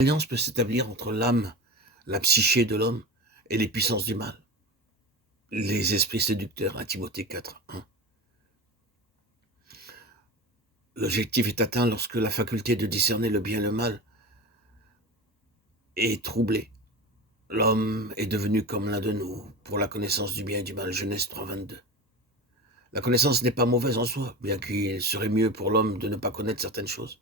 L'alliance peut s'établir entre l'âme, la psyché de l'homme et les puissances du mal. Les esprits séducteurs, 1 Timothée 4, 1. L'objectif est atteint lorsque la faculté de discerner le bien et le mal est troublée. L'homme est devenu comme l'un de nous pour la connaissance du bien et du mal. Genèse 3, 22. La connaissance n'est pas mauvaise en soi, bien qu'il serait mieux pour l'homme de ne pas connaître certaines choses.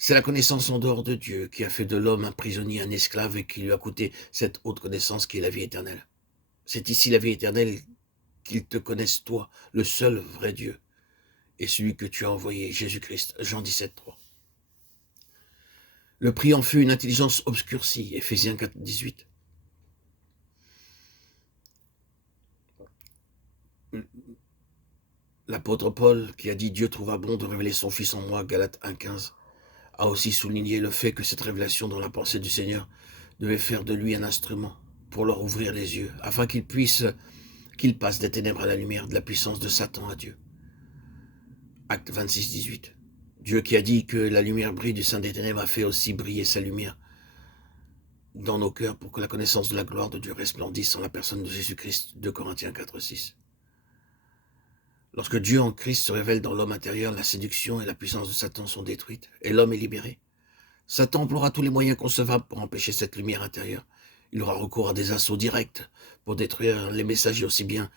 C'est la connaissance en dehors de Dieu qui a fait de l'homme un prisonnier, un esclave et qui lui a coûté cette haute connaissance qui est la vie éternelle. C'est ici la vie éternelle qu'ils te connaissent toi, le seul vrai Dieu, et celui que tu as envoyé, Jésus-Christ, Jean 17, 3. Le prix en fut une intelligence obscurcie, Éphésiens 4, 18. L'apôtre Paul, qui a dit « Dieu trouva bon de révéler son Fils en moi », Galates 1, 15, a aussi souligné le fait que cette révélation dans la pensée du Seigneur devait faire de lui un instrument pour leur ouvrir les yeux, afin qu'il passe des ténèbres à la lumière, de la puissance de Satan à Dieu. Acte 26, 18. Dieu qui a dit que la lumière brille du sein des ténèbres a fait aussi briller sa lumière dans nos cœurs pour que la connaissance de la gloire de Dieu resplendisse en la personne de Jésus-Christ, 2 Corinthiens 4, 6. Lorsque Dieu en Christ se révèle dans l'homme intérieur, la séduction et la puissance de Satan sont détruites et l'homme est libéré. Satan emploiera tous les moyens concevables pour empêcher cette lumière intérieure. Il aura recours à des assauts directs pour détruire les messagers aussi bien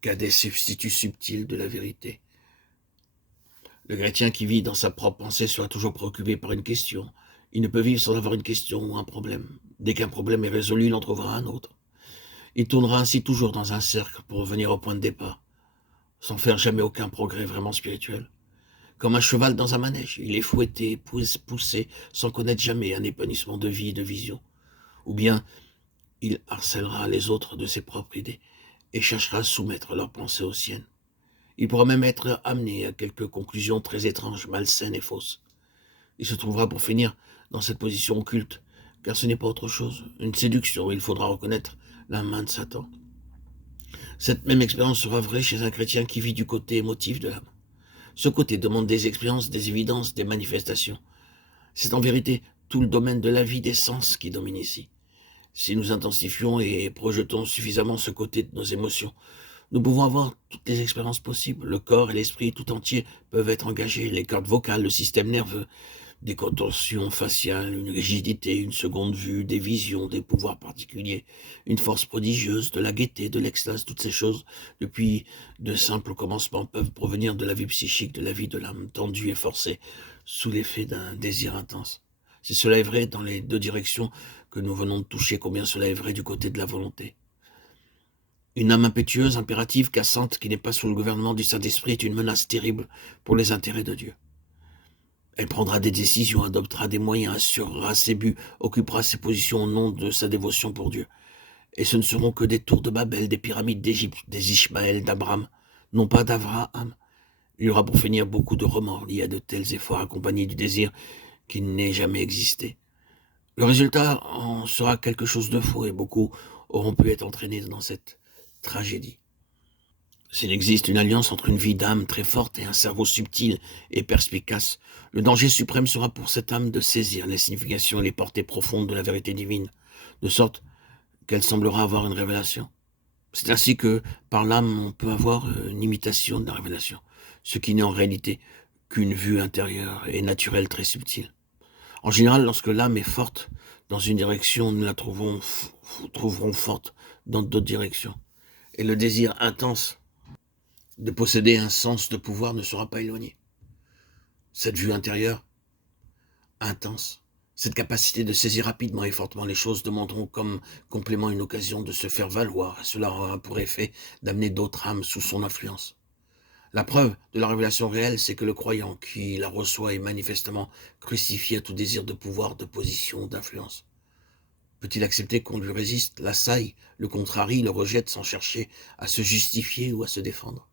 qu'à des substituts subtils de la vérité. Le chrétien qui vit dans sa propre pensée sera toujours préoccupé par une question. Il ne peut vivre sans avoir une question ou un problème. Dès qu'un problème est résolu, il en trouvera un autre. Il tournera ainsi toujours dans un cercle pour revenir au point de départ, sans faire jamais aucun progrès vraiment spirituel. Comme un cheval dans un manège, il est fouetté, poussé, sans connaître jamais un épanouissement de vie et de vision. Ou bien, il harcèlera les autres de ses propres idées et cherchera à soumettre leurs pensées aux siennes. Il pourra même être amené à quelques conclusions très étranges, malsaines et fausses. Il se trouvera pour finir dans cette position occulte, car ce n'est pas autre chose, une séduction où il faudra reconnaître la main de Satan. Cette même expérience sera vraie chez un chrétien qui vit du côté émotif de l'âme. Ce côté demande des expériences, des évidences, des manifestations. C'est en vérité tout le domaine de la vie des sens qui domine ici. Si nous intensifions et projetons suffisamment ce côté de nos émotions, nous pouvons avoir toutes les expériences possibles. Le corps et l'esprit tout entier peuvent être engagés, les cordes vocales, le système nerveux, des contorsions faciales, une rigidité, une seconde vue, des visions, des pouvoirs particuliers, une force prodigieuse, de la gaieté, de l'extase. Toutes ces choses, depuis de simples commencements, peuvent provenir de la vie psychique, de la vie de l'âme tendue et forcée, sous l'effet d'un désir intense. Si cela est vrai dans les deux directions que nous venons de toucher, combien cela est vrai du côté de la volonté. Une âme impétueuse, impérative, cassante, qui n'est pas sous le gouvernement du Saint-Esprit est une menace terrible pour les intérêts de Dieu. Elle prendra des décisions, adoptera des moyens, assurera ses buts, occupera ses positions au nom de sa dévotion pour Dieu. Et ce ne seront que des tours de Babel, des pyramides d'Égypte, des Ishmaël, d'Abraham, non pas d'Abraham. Il y aura pour finir beaucoup de remords liés à de tels efforts accompagnés du désir qui n'ait jamais existé. Le résultat en sera quelque chose de faux et beaucoup auront pu être entraînés dans cette tragédie. S'il existe une alliance entre une vie d'âme très forte et un cerveau subtil et perspicace, le danger suprême sera pour cette âme de saisir les significations et les portées profondes de la vérité divine, de sorte qu'elle semblera avoir une révélation. C'est ainsi que, par l'âme, on peut avoir une imitation de la révélation, ce qui n'est en réalité qu'une vue intérieure et naturelle très subtile. En général, lorsque l'âme est forte dans une direction, nous la trouverons forte dans d'autres directions. Et le désir intense de posséder un sens de pouvoir ne sera pas éloigné. Cette vue intérieure, intense, cette capacité de saisir rapidement et fortement les choses demanderont comme complément une occasion de se faire valoir. Cela aura pour effet d'amener d'autres âmes sous son influence. La preuve de la révélation réelle, c'est que le croyant qui la reçoit est manifestement crucifié à tout désir de pouvoir, de position, d'influence. Peut-il accepter qu'on lui résiste, l'assaille, le contrarie, le rejette sans chercher à se justifier ou à se défendre?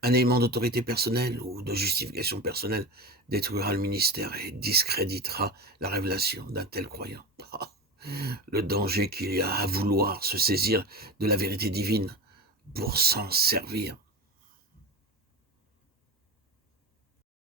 Un élément d'autorité personnelle ou de justification personnelle détruira le ministère et discréditera la révélation d'un tel croyant. Le danger qu'il y a à vouloir se saisir de la vérité divine pour s'en servir